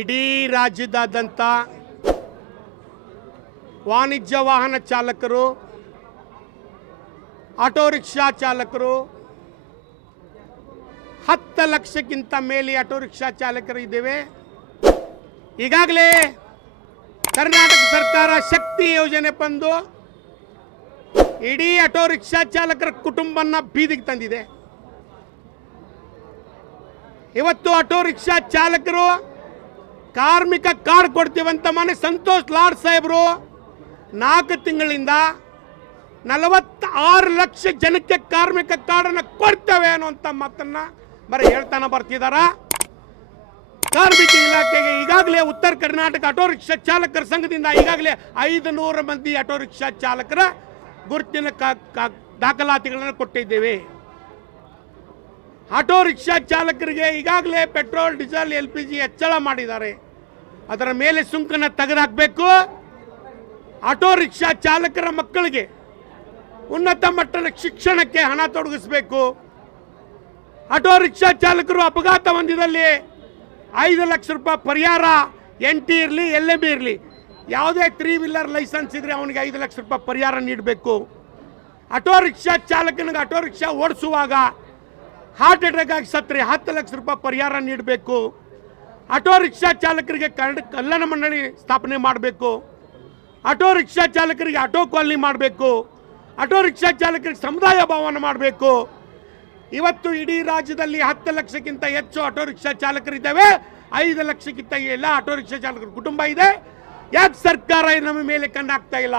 ಇಡೀ ರಾಜ್ಯದಾದ್ಯಂತ ವಾಣಿಜ್ಯ ವಾಹನ ಚಾಲಕರು, ಆಟೋ ರಿಕ್ಷಾ ಚಾಲಕರು, 10 ಲಕ್ಷಕ್ಕಿಂತ ಮೇಲೆ ಆಟೋ ರಿಕ್ಷಾ ಚಾಲಕರು ಇದ್ದೇವೆ. ಈಗಾಗಲೇ ಕರ್ನಾಟಕ ಸರ್ಕಾರ ಶಕ್ತಿ ಯೋಜನೆ ಬಂದು ಇಡೀ ಆಟೋ ರಿಕ್ಷಾ ಚಾಲಕರ ಕುಟುಂಬನ ಬೀದಿಗೆ ತಂದಿದೆ. ಇವತ್ತು ಆಟೋ ರಿಕ್ಷಾ ಚಾಲಕರು ಕಾರ್ಮಿಕ ಕಾರ್ಡ್ ಕೊಡ್ತೀವಂತ ಮನೆ ಸಂತೋಷ್ ಲಾಡ್ ಸಾಹೇಬರು 4 ತಿಂಗಳಿಂದ 46 ಲಕ್ಷ ಜನಕ್ಕೆ ಕಾರ್ಮಿಕ ಕಾರ್ಡನ್ನು ಕೊಡ್ತೇವೆ ಅನ್ನುವಂಥ ಮಾತನ್ನ ಬರೀ ಹೇಳ್ತಾನೆ ಬರ್ತಿದಾರ. ಕಾರ್ಮಿಕ ಇಲಾಖೆಗೆ ಈಗಾಗಲೇ ಉತ್ತರ ಕರ್ನಾಟಕ ಆಟೋ ರಿಕ್ಷಾ ಚಾಲಕರ ಸಂಘದಿಂದ ಈಗಾಗಲೇ 500 ಮಂದಿ ಆಟೋ ರಿಕ್ಷಾ ಚಾಲಕರ ಗುರುತಿನ ದಾಖಲಾತಿಗಳನ್ನು ಕೊಟ್ಟಿದ್ದೇವೆ. ಆಟೋ ರಿಕ್ಷಾ ಚಾಲಕರಿಗೆ ಈಗಾಗಲೇ ಪೆಟ್ರೋಲ್, ಡೀಸೆಲ್, LPG ಹೆಚ್ಚಳ ಮಾಡಿದ್ದಾರೆ. ಅದರ ಮೇಲೆ ಸುಂಕನ ತೆಗೆದುಹಾಕಬೇಕು. ಆಟೋ ರಿಕ್ಷಾ ಚಾಲಕರ ಮಕ್ಕಳಿಗೆ ಉನ್ನತ ಮಟ್ಟದ ಶಿಕ್ಷಣಕ್ಕೆ ಹಣ ತೊಡಗಿಸಬೇಕು. ಆಟೋ ರಿಕ್ಷಾ ಚಾಲಕರು ಅಪಘಾತ ಹೊಂದಿದಲ್ಲಿ 5 ಲಕ್ಷ ರೂಪಾಯಿ ಪರಿಹಾರ, NT ಇರಲಿ, LMB ಇರಲಿ, ಯಾವುದೇ 3 ವೀಲರ್ ಲೈಸೆನ್ಸ್ ಇದ್ರೆ ಅವನಿಗೆ 5 ಲಕ್ಷ ರೂಪಾಯಿ ಪರಿಹಾರ ನೀಡಬೇಕು. ಆಟೋ ರಿಕ್ಷಾ ಚಾಲಕನಿಗೆ ಆಟೋ ರಿಕ್ಷಾ ಓಡಿಸುವಾಗ ಹಾರ್ಟ್ ಅಟ್ಯಾಕ್ ಆಗಿ ಸತ್ತರೆ 10 ಲಕ್ಷ ರೂಪಾಯಿ ಪರಿಹಾರ ನೀಡಬೇಕು. ಆಟೋ ರಿಕ್ಷಾ ಚಾಲಕರಿಗೆ ಕಲ್ಯಾಣ ಮಂಡಳಿ ಸ್ಥಾಪನೆ ಮಾಡಬೇಕು. ಆಟೋ ರಿಕ್ಷಾ ಚಾಲಕರಿಗೆ ಆಟೋ ಕಾಲನಿ ಮಾಡಬೇಕು. ಆಟೋ ರಿಕ್ಷಾ ಚಾಲಕರಿಗೆ ಸಮುದಾಯ ಭವನ ಮಾಡಬೇಕು. ಇವತ್ತು ಇಡೀ ರಾಜ್ಯದಲ್ಲಿ 10 ಲಕ್ಷಕ್ಕಿಂತ ಹೆಚ್ಚು ಆಟೋ ರಿಕ್ಷಾ ಚಾಲಕರಿದ್ದೇವೆ. 5 ಲಕ್ಷಕ್ಕಿಂತ ಎಲ್ಲ ಆಟೋ ರಿಕ್ಷಾ ಚಾಲಕರ ಕುಟುಂಬ ಇದೆ. ಯಾಕೆ ಸರ್ಕಾರ ನಮ್ಮ ಮೇಲೆ ಕಣ್ಣಾಗ್ತಾ ಇಲ್ಲ?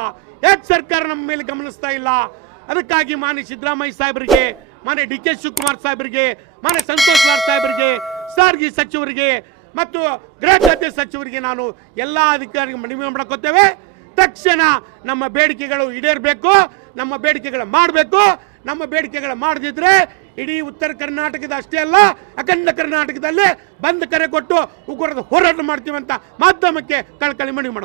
ಯಾಕೆ ಸರ್ಕಾರ ನಮ್ಮ ಮೇಲೆ ಗಮನಿಸ್ತಾ ಇಲ್ಲ? ಅದಕ್ಕಾಗಿ ಮಾನ್ಯ ಸಿದ್ದರಾಮಯ್ಯ ಸಾಹೇಬರಿಗೆ, ಮಾನ್ಯ DK ಶಿವಕುಮಾರ್ ಸಾಹೇಬರಿಗೆ, ಮಾನ್ಯ ಸಂತೋಷ್ ಲಾಡ್ ಸಾಹೇಬರಿಗೆ, ಸಾರಿಗೆ ಸಚಿವರಿಗೆ ಮತ್ತು ಗೃಹ ಖಾತೆ ಸಚಿವರಿಗೆ ನಾನು ಎಲ್ಲ ಅಧಿಕಾರಿಗಳಿಗೆ ಮನವಿ ಮಾಡ್ಕೋತೇವೆ. ತಕ್ಷಣ ನಮ್ಮ ಬೇಡಿಕೆಗಳು ಈಡೇರಬೇಕು. ನಮ್ಮ ಬೇಡಿಕೆಗಳು ಮಾಡಬೇಕು. ನಮ್ಮ ಬೇಡಿಕೆಗಳು ಮಾಡದಿದ್ರೆ ಇಡೀ ಉತ್ತರ ಕರ್ನಾಟಕದ ಅಷ್ಟೇ ಅಲ್ಲ, ಅಖಂಡ ಕರ್ನಾಟಕದಲ್ಲೇ ಬಂದ್ ಕರೆ ಕೊಟ್ಟು ಉಗ್ರದ ಹೋರಾಟ ಮಾಡ್ತೀವಂತ ಮಾಧ್ಯಮಕ್ಕೆ ಕಳಕಳಿ ಮನವಿ ಮಾಡ್ತೀವಿ.